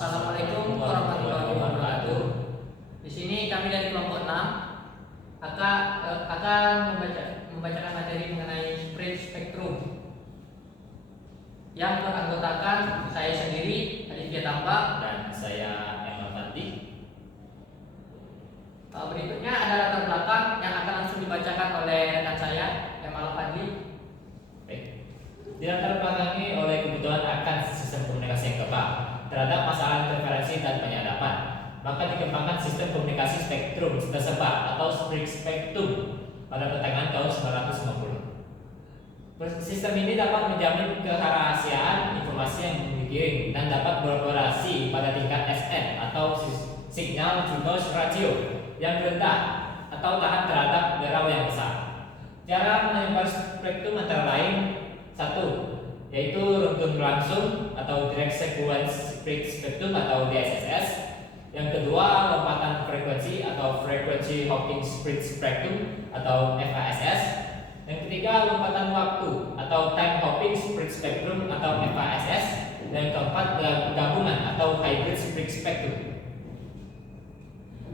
Assalamualaikum warahmatullahi wabarakatuh. Di sini kami dari kelompok 6 akan membacakan materi mengenai spread spektrum yang beranggotakan saya sendiri, Aditya Tamba, dan saya Emma Fandi. Berikutnya ada latar belakang yang akan langsung dibacakan oleh rekan saya, Emma Fandi. Baik. Dilatar belakangi oleh kebutuhan akan sistem komunikasi yang kebal terhadap masalah interferensi dan penyadapan, maka dikembangkan sistem komunikasi spektrum tersebar atau spread spektrum pada pertengahan tahun 1950. Sistem ini dapat menjamin kerahasiaan informasi yang dikirim dan dapat beroperasi pada tingkat SN atau signal to noise ratio yang rendah atau tahan terhadap derau yang besar. Cara menyebar spektrum antara lain: satu, yaitu runtun langsung atau direct sequence spread spectrum atau DSSS. Yang kedua, lompatan frekuensi atau frequency hopping spread spectrum atau FHSS. Yang ketiga, lompatan waktu atau time hopping spread spectrum atau FHSS. Dan yang keempat, gabungan atau hybrid spread spectrum.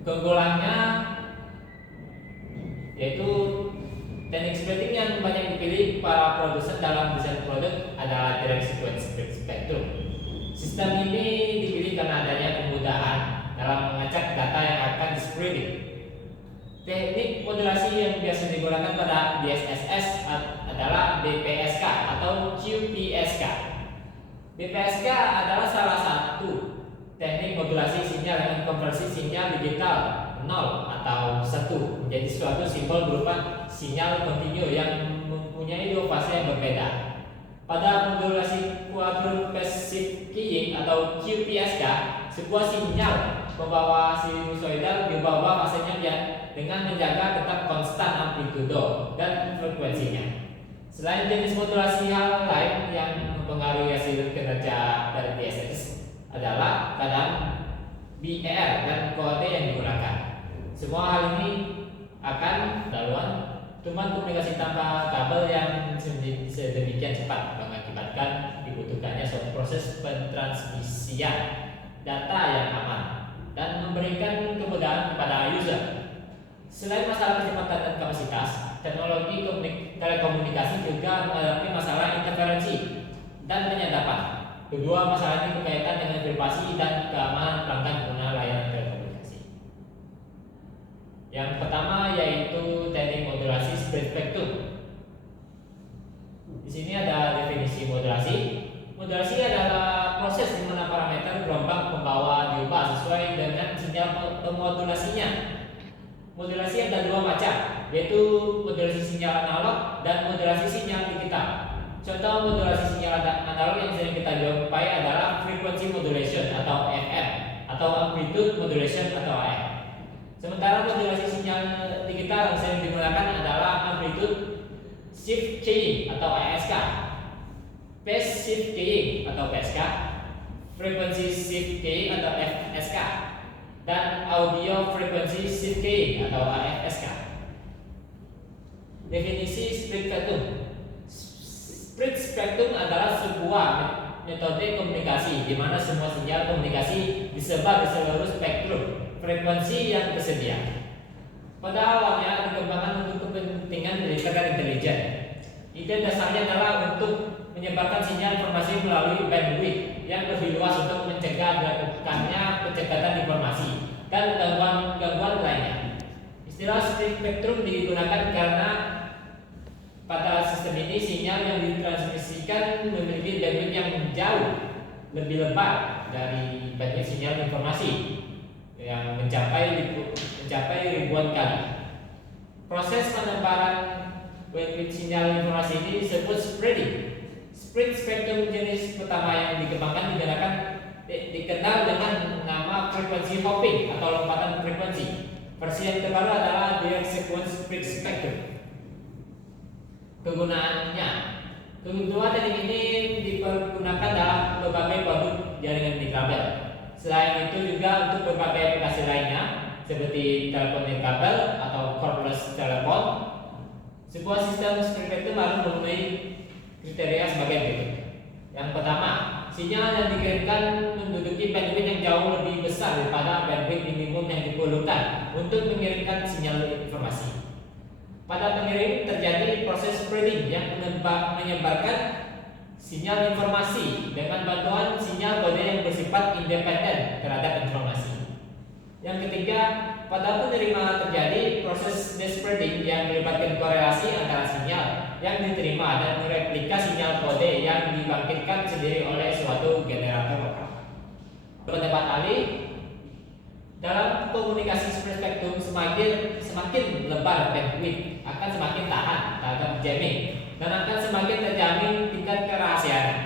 Keunggulannya yaitu teknik spreading yang banyak dipilih para produsen dalam desain produk adalah direct sequence spread spectrum. Sistem ini dipilih karena adanya kemudahan dalam mengacak data yang akan di-spreading. Teknik modulasi yang biasa digunakan pada DSSS adalah BPSK atau QPSK. BPSK adalah salah satu teknik modulasi sinyal dengan konversi sinyal digital 0 atau 1 menjadi suatu simbol berupa sinyal kontinu yang mempunyai dua fase yang berbeda. Pada modulasi quadruple phase keying atau QPSK, sebuah sinyal membawa sinusoidal dibawa fasenya dengan menjaga tetap konstan amplitudo dan frekuensinya. Selain jenis modulasi, hal lain yang mempengaruhi hasil kinerja dari DSSS adalah keadaan BER dan kode yang digunakan. Semua hal ini akan daluan teman komunikasi tanpa kabel yang sedemikian cepat mengakibatkan dibutuhkannya suatu proses pentransmisian data yang aman dan memberikan kemudahan kepada user. Selain masalah kecepatan dan kapasitas, teknologi telekomunikasi juga menghadapi masalah interferensi dan penyadapan. Kedua masalah ini berkaitan dengan privasi dan keamanan pelanggan pengguna layanan telekomunikasi. Yang pertama yaitu teknik modulasi spread spectrum. Di sini ada definisi modulasi. Modulasi adalah proses di mana parameter gelombang pembawa diubah sesuai dengan sinyal pemodulasinya. Modulasi ada dua macam, yaitu modulasi sinyal analog dan modulasi sinyal digital. Contoh modulasi sinyal analog yang sering kita jumpai adalah frequency modulation atau FM atau amplitude modulation atau AM. Sementara modulasi sinyal digital yang sering digunakan adalah amplitude shift keying atau ASK, phase shift keying atau PSK, frequency shift keying atau FSK, dan audio frequency shift keying atau AFSK. Definisi spread spectrum. Spread spectrum adalah sebuah metode komunikasi di mana semua sinyal komunikasi disebar di seluruh spektrum frekuensi yang tersedia. Pada awalnya dikembangkan untuk kepentingan militer dan intelijen. Ide dasarnya adalah untuk menyebarkan sinyal informasi melalui bandwidth yang lebih luas untuk mencegah dilakukannya pencegatan informasi dan gangguan lainnya. Istilah spread spectrum digunakan karena pada sistem ini sinyal yang ditransmisikan memiliki bandwidth yang jauh lebih lebar dari bandwidth sinyal informasi yang mencapai ribuan kali. Proses penebaran bandwidth sinyal informasi ini disebut spreading. Spread spectrum jenis pertama yang dikembangkan dikenal dengan nama frequency hopping atau lompatan frekuensi. Versi yang terbaru adalah direct sequence spread spectrum. Kegunaannya, kedua teknik ini dipergunakan dalam berbagai produk jaringan nirkabel. Selain itu juga untuk berbagai aplikasi lainnya seperti telepon nirkabel atau cordless telepon. Sebuah sistem spread spectrum harus memenuhi kriteria sebagai berikut. Yang pertama, sinyal yang dikirimkan menduduki bandwidth yang jauh lebih besar daripada bandwidth minimum yang diperlukan untuk mengirimkan sinyal informasi. Pada pengirim terjadi proses spreading yang menyebarkan sinyal informasi dengan bantuan sinyal kode yang bersifat independen terhadap informasi. Yang ketiga, pada penerima terjadi proses spreading yang melibatkan korelasi antara sinyal yang diterima dan replika sinyal kode yang dibangkitkan sendiri oleh suatu generator lokal. Pendapat ahli, dalam komunikasi spektrum semakin lebar bandwidth akan semakin tahan terhadap jamming dan akan semakin terjamin tingkat kerahasiaan.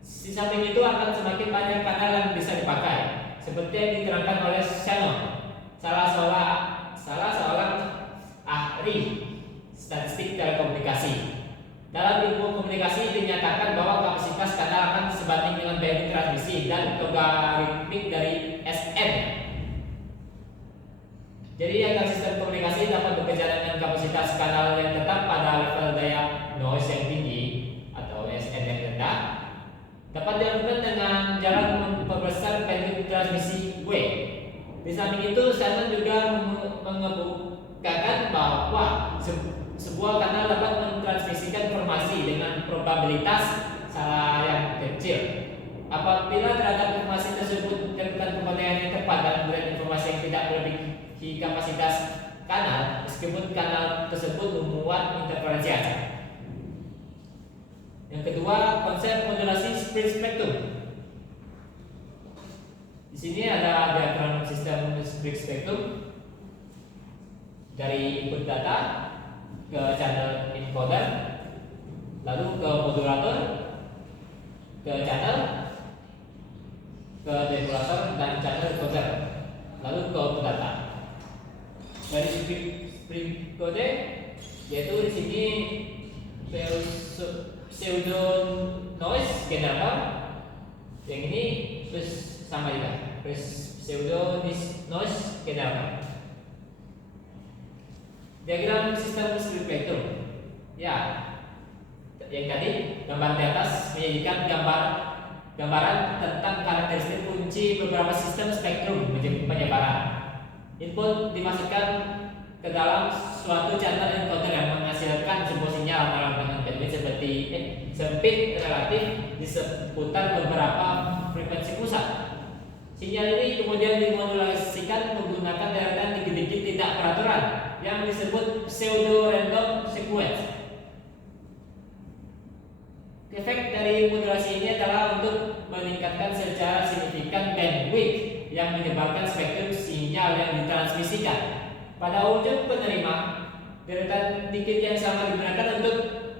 Di samping itu akan semakin banyak kanal yang bisa dipakai, seperti yang diterangkan oleh Shannon, salah seorang ahli statistik telekomunikasi. Dalam ilmu komunikasi dinyatakan bahwa kapasitas kanal akan sebanding dengan bandwidth transmisi dan logaritmik dari Sn. Jadi agar sistem komunikasi dapat bekerja dengan kapasitas kanal yang tetap pada level daya noise yang tinggi atau Sn yang rendah, dapat dilakukan dengan jalan memperbesar bandwidth transmisi W. Di samping itu, Shannon juga mengemukakan bahwa sebuah kanal dapat mentransmisikan informasi dengan probabilitas salah yang kecil. Apabila terhadap informasi tersebut dilakukan pemakaian yang tepat dan memberikan informasi yang tidak melebihi kapasitas kanal, meskipun kanal tersebut memuat interferensi acak. Yang kedua, konsep modulasi split spectrum. Di sini ada diagram sistem split spectrum dari input data ke channel encoder, lalu ke modulator, ke channel, ke demulator dan channel encoder, lalu ke output data. Dari split kode, yaitu di sini pseudo noise generator, yang ini terus sama juga pseudo noise generator. Diagram sistem split spectrum. Ya, yang tadi gambar di atas menyajikan gambaran tentang karakteristik kunci beberapa sistem spektrum penyebaran. Input dimasukkan ke dalam suatu channel encoder yang menghasilkan sebuah sinyal dengan bandwidth seperti sempit relatif di seputar beberapa frekuensi pusat. Sinyal ini kemudian dimodulasikan menggunakan deretan digit-digit tidak peraturan yang disebut pseudo random sequence. Efek dari modulasi ini adalah untuk meningkatkan secara signifikan bandwidth yang menyebarkan spektrum sinyal yang ditransmisikan. Pada ujung penerima, deretan digit yang sama digunakan untuk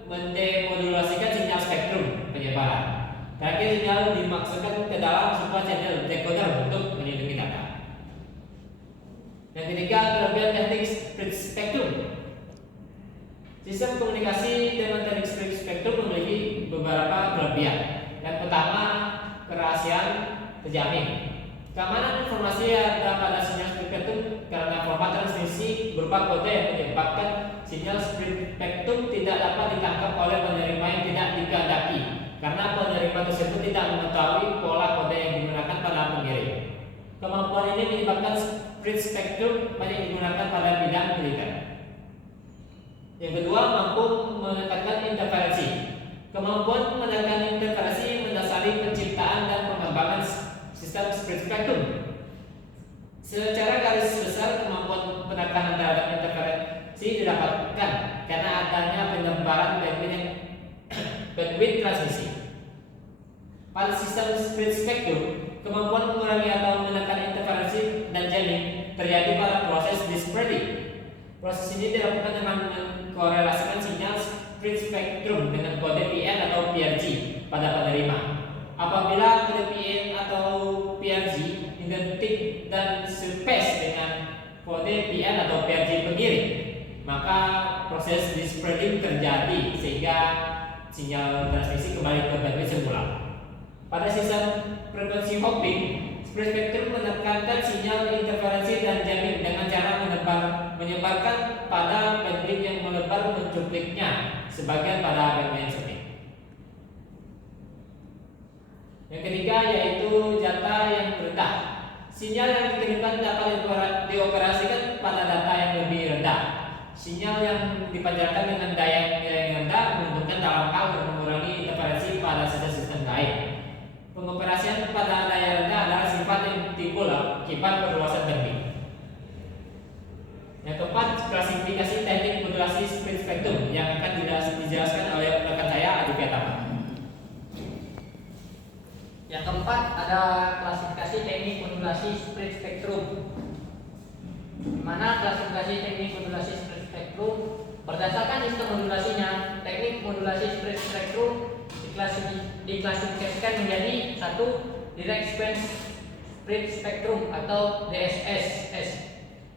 mendemodulasikan sinyal spektrum penyebaran. Terakhir, sinyal dimasukkan ke dalam sebuah channel decoder untuk melindungi data. Yang ketiga, kelebihan teknik split spectrum. Sistem komunikasi dengan teknik split spectrum memiliki beberapa kelebihan. Yang pertama, kerahasiaan terjamin. Keamanan informasi ada pada sinyal split spectrum karena format transmisi berupa kode yang menyebabkan sinyal split spectrum tidak dapat ditangkap oleh penerima yang tidak dikehendaki, karena penerima tersebut tidak mengetahui pola kode yang digunakan pada pengirim. Kemampuan ini menyebabkan split spectrum banyak digunakan pada bidang militer. Yang kedua, mampu menekan interferensi. Kemampuan menekan interferensi mendasari penciptaan dan pengembangan sistem split spectrum. Secara garis besar, kemampuan penekanan terhadap interferensi didapatkan karena adanya penebaran bandwidth transmisi. Pada sistem split spectrum, kemampuan mengurangi atau menekan interferensi dan jamming terjadi pada proses spreading. Proses ini dilakukan dengan mengkorelasikan sinyal split spectrum dengan kode PN atau PRG pada penerima. Apabila kode PN atau PRG identik dan sepace dengan kode PN atau PRG pengirim, maka proses spreading terjadi sehingga sinyal transmisi kembali ke bandwidth semula. Pada sistem frekuensi hopping, split spectrum menekankan sinyal interferensi dan jamming dengan cara menyebarkan pada bandwidth yang melebar mencupliknya sebagian pada bandwidth yang sempit. Yang ketiga yaitu data yang rendah. Sinyal yang dikirimkan dapat dioperasikan pada data yang lebih rendah. Sinyal yang dipancarkan dengan daya nilai yang rendah menguntungkan dalam hal mengurangi interferensi pada sistem-sistem lain. Pengoperasian pada daya rendah adalah sifat yang timbul akibat perluasan bandwidth. Yang keempat, klasifikasi teknik modulasi split spectrum yang akan dijelaskan oleh rekan saya Adi Pratama. Yang keempat ada klasifikasi teknik modulasi split spectrum. Di mana klasifikasi teknik modulasi split spectrum berdasarkan sistem modulasinya, teknik modulasi split spectrum diklasifikasikan menjadi satu, direct split spectrum atau DSS.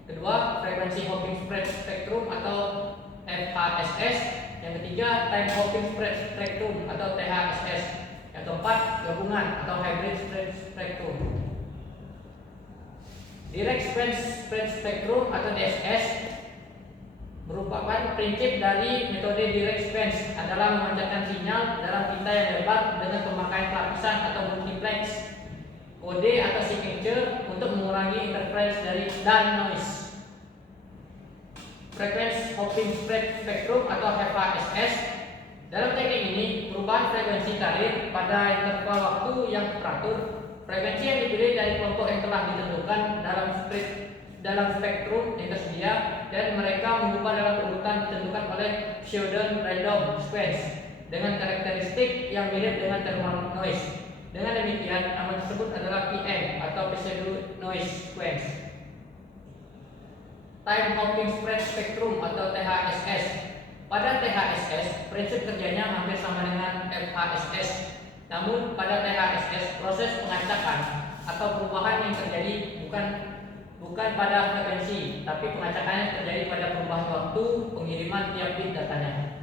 Kedua, frekuensi hopping spread spectrum atau FHSS. Yang ketiga, time hopping spread spectrum atau THSS. Yang keempat, gabungan atau hybrid spectrum. Direct spread spectrum atau DSS merupakan prinsip dari metode direct spread adalah memancarkan sinyal dalam tinta yang lebar dengan pemakaian lapisan atau multiplex, kode atau signature untuk mengurangi interference dan noise. Frekuensi hopping spread spectrum atau FHSS. Dalam teknik ini, perubahan frekuensi karir pada interval waktu yang teratur. Frekuensi yang dipilih dari kelompok yang telah ditentukan dalam spektrum yang tersedia dan mereka mengubah dalam urutan ditentukan oleh pseudo random sequence dengan karakteristik yang mirip dengan thermal noise. Dengan demikian, nama tersebut adalah PM atau pseudo noise sequence. Time hopping spread spectrum atau THSS. Pada THSS, prinsip kerjanya hampir sama dengan FHSS. Namun pada THSS, proses pengacakan atau perubahan yang terjadi bukan pada frekuensi, tapi pengacakannya terjadi pada perubahan waktu pengiriman tiap bit datanya.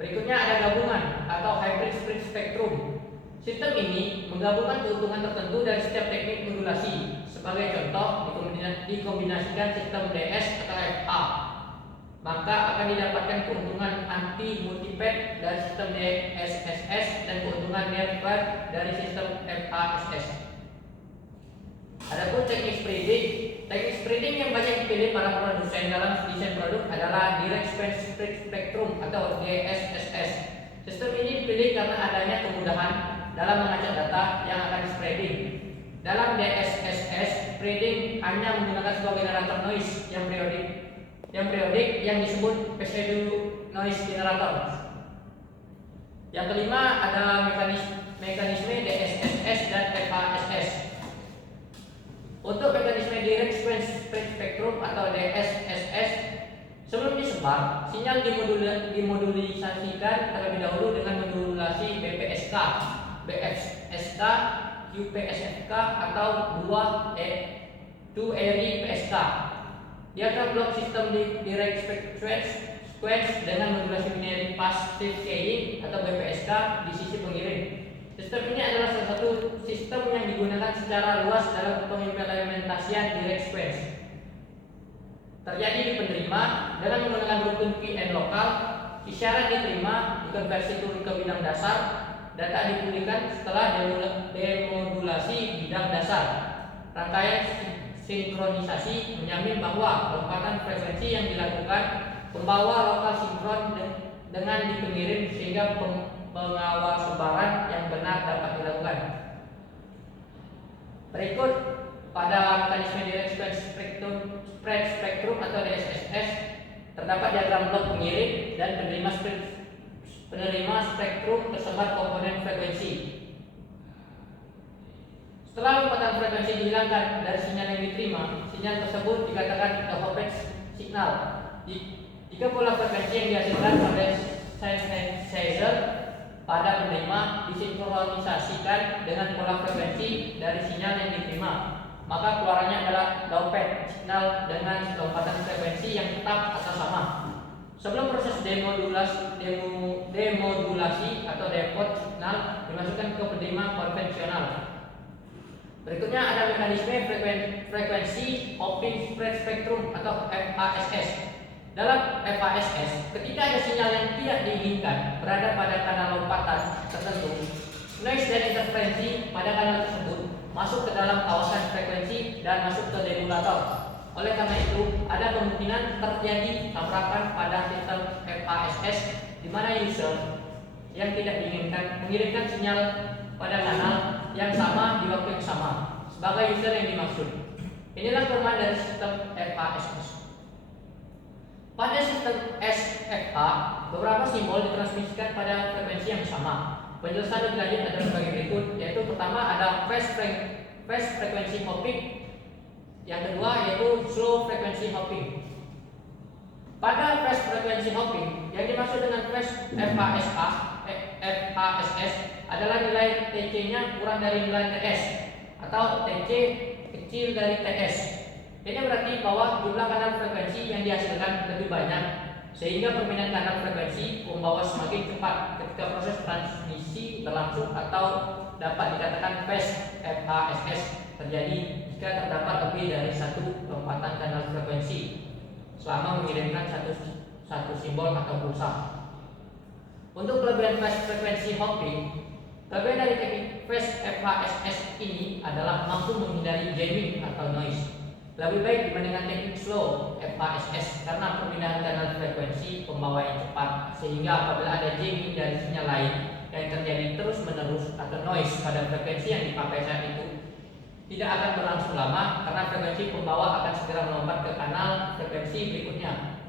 Berikutnya ada gabungan atau hybrid split spectrum. Sistem ini menggabungkan keuntungan tertentu dari setiap teknik modulasi. Sebagai contoh, dikombinasikan sistem DS atau FA, maka akan didapatkan keuntungan anti multipad dari sistem DSSS dan keuntungan nearby dari sistem FASS. Adapun teknik spreading yang banyak dipilih para produsen dalam desain produk adalah direct split spectrum atau DSSS. Sistem ini dipilih karena adanya kemudahan dalam mengacak data yang akan spreading. Dalam DSSS, spreading hanya menggunakan sebuah generator noise yang periodik yang disebut pseudo noise generator. Yang kelima ada mekanisme DSSS dan FHSS. Untuk mekanisme direct split spectrum atau DSSS, sebelum disebar, sinyal dimodulisasikan terlebih dahulu dengan modulasi BPSK, BFSK, QPSK atau 2-eri PSK. Diagram blok sistem di direct sequence dengan modulasi binary passive keying atau BPSK di sisi pengirim. Sistem ini adalah salah satu sistem yang digunakan secara luas dalam pengimplementasian direct sequence. Terjadi di penerima dengan menggunakan rukun PN lokal, isyarat diterima dikonversi turun ke bidang dasar. Data dipulihkan setelah demodulasi bidang dasar. Rangkaian sinkronisasi menjamin bahwa lompatan frekuensi yang dilakukan membawa lokal sinkron dengan di pengirim sehingga pengawal sebaran yang benar dapat dilakukan. Berikut pada mekanisme direct spread spectrum atau DSSS terdapat diagram blok pengirim dan penerima spektrum tersebar komponen frekuensi. Setelah lompatan frekuensi dihilangkan dari sinyal yang diterima, sinyal tersebut dikatakan the-hopped signal. Jika pola frekuensi yang dihasilkan oleh synthesizer pada penerima disinkronisasikan dengan pola frekuensi dari sinyal yang diterima, maka keluarannya adalah low-pass signal dengan lompatan frekuensi yang tetap atau sama. Sebelum proses demodulasi atau depot signal dimasukkan ke penerima konvensional. Berikutnya ada mekanisme frekuensi hopping spread spectrum atau FHSS. Dalam FHSS, ketika ada sinyal yang tidak diinginkan berada pada kanal lompatan tertentu, noise dan interferensi pada kanal tersebut masuk ke dalam kawasan frekuensi dan masuk ke demulator. Oleh karena itu, ada kemungkinan terjadi tabrakan pada sistem FHSS di mana user yang tidak diinginkan mengirimkan sinyal pada kanal yang sama di waktu yang sama sebagai user yang dimaksud. Inilah kelemahan dari sistem FHSS. Pada sistem SFH, beberapa simbol ditransmisikan pada frekuensi yang sama. Penjelasan lebih lanjut ada sebagai berikut, yaitu pertama ada fast frequency hopping, yang kedua yaitu slow frequency hopping. Pada fast frequency hopping, yang dimaksud dengan fast FHSS adalah nilai TC-nya kurang dari nilai TS atau TC kecil dari TS. Ini berarti bahwa jumlah kanal frekuensi yang dihasilkan lebih banyak, sehingga permintaan kanal frekuensi pembawa semakin cepat ketika proses transmisi berlangsung, atau dapat dikatakan fast FHSS terjadi jika terdapat lebih dari satu lompatan kanal frekuensi selama mengirimkan satu simbol atau pulsa. Untuk kelebihan fast frequency hopping, kelebihan dari teknik fast FHSS ini adalah mampu menghindari jamming atau noise. Lebih baik dibandingkan teknik slow FHSS karena perpindahan kanal frekuensi pembawa yang cepat, sehingga apabila ada jamming dari sinyal lain yang terjadi terus-menerus atau noise pada frekuensi yang dipakai saat itu, tidak akan berlangsung lama karena frekuensi pembawa akan segera melompat ke kanal frekuensi berikutnya.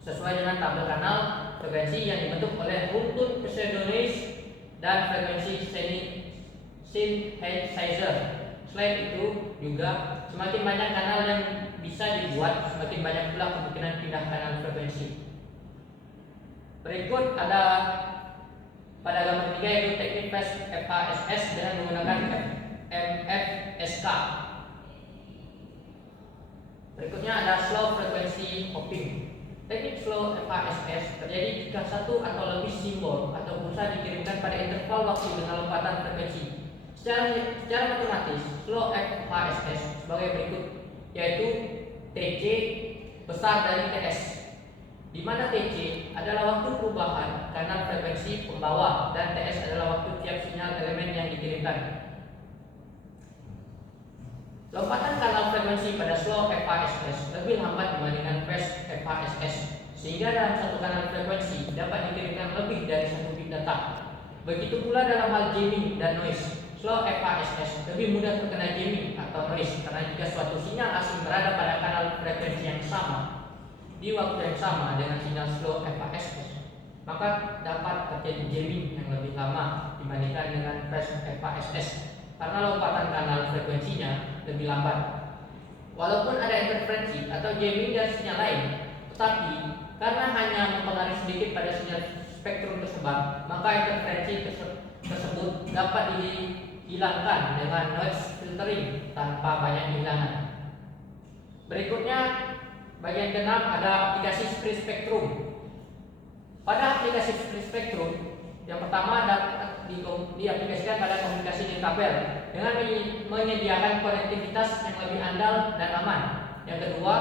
Sesuai dengan tabel kanal frekuensi yang dibentuk oleh runtun pseudo-noise dan frekuensi synthesizer. Selain itu juga semakin banyak kanal yang bisa dibuat, semakin banyak pula kemungkinan pindah kanal frekuensi. Berikut ada pada gambar 3 yaitu teknik fast FHSS dengan menggunakan MFSK. Berikutnya ada slow frequency hopping. Teknik slow FHSS terjadi jika satu atau lebih simbol atau pulsa dikirimkan pada interval waktu dengan lompatan frekuensi. Secara matematis, slow FHSS sebagai berikut, yaitu TC besar dari TS, di mana TC adalah waktu perubahan kanal frekuensi pembawa dan TS adalah waktu tiap sinyal elemen yang dikirimkan. Lompatan kanal frekuensi pada slow FHSS lebih lambat dibandingkan fast FHSS, sehingga dalam satu kanal frekuensi dapat dikirimkan lebih dari satu bit data. Begitu pula dalam hal jamming dan noise. Slow FHSS lebih mudah terkena jamming atau noise karena jika suatu sinyal asing berada pada kanal frekuensi yang sama di waktu yang sama dengan sinyal slow FHSS, maka dapat terjadi jamming yang lebih lama dibandingkan dengan fast FHSS karena lompatan kanal frekuensinya lebih lambat. Walaupun ada interferensi atau jamming dari sinyal lain, tetapi karena hanya mempengaruhi sedikit pada sinyal spektrum tersebar, maka interferensi tersebut dapat dihilangkan dengan noise filtering tanpa banyak kehilangan. Berikutnya bagian ke-6 ada aplikasi split spectrum. Pada aplikasi split spectrum, yang pertama dapat diaplikasikan pada komunikasi nirkabel dengan menyediakan konektivitas yang lebih andal dan aman. Yang kedua,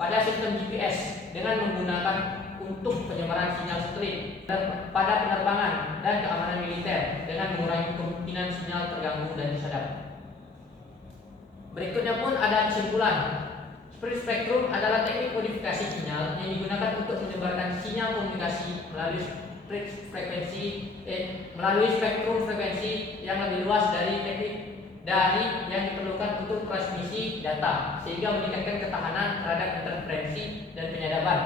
pada sistem GPS dengan menggunakan untuk penyebaran sinyal satelit dan pada penerbangan dan keamanan militer dengan mengurangi kemungkinan sinyal terganggu dan disadap. Berikutnya pun ada kesimpulan. Split spectrum adalah teknik modifikasi sinyal yang digunakan untuk menyebarkan sinyal komunikasi melalui spektrum frekuensi yang lebih luas dari yang diperlukan untuk transmisi data, sehingga meningkatkan ketahanan terhadap interferensi dan penyadapan.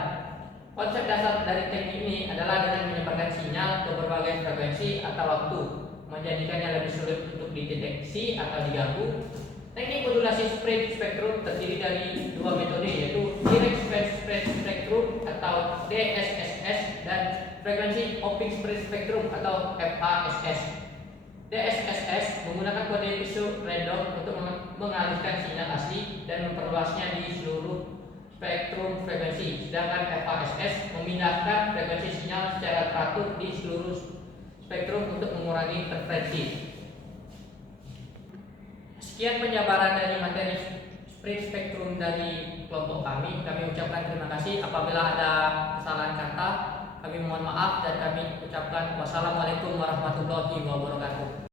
Konsep dasar dari teknik ini adalah dengan menyebarkan sinyal ke berbagai frekuensi atau waktu, menjadikannya lebih sulit untuk dideteksi atau diganggu. Teknik modulasi split spectrum terdiri dari dua metode, yaitu direct split spectrum atau DSSS dan frequency hopping split spectrum atau FHSS. DSSS menggunakan kode pseudo random untuk mengalihkan sinyal asli dan memperluasnya di seluruh spektrum frekuensi, sedangkan FHSS memindahkan frekuensi sinyal secara teratur di seluruh spektrum untuk mengurangi interferensi. Sekian penjabaran dari materi split spectrum dari kelompok kami. Kami ucapkan terima kasih. Apabila ada kesalahan kata, Kami mohon maaf dan kami ucapkan wassalamualaikum warahmatullahi wabarakatuh.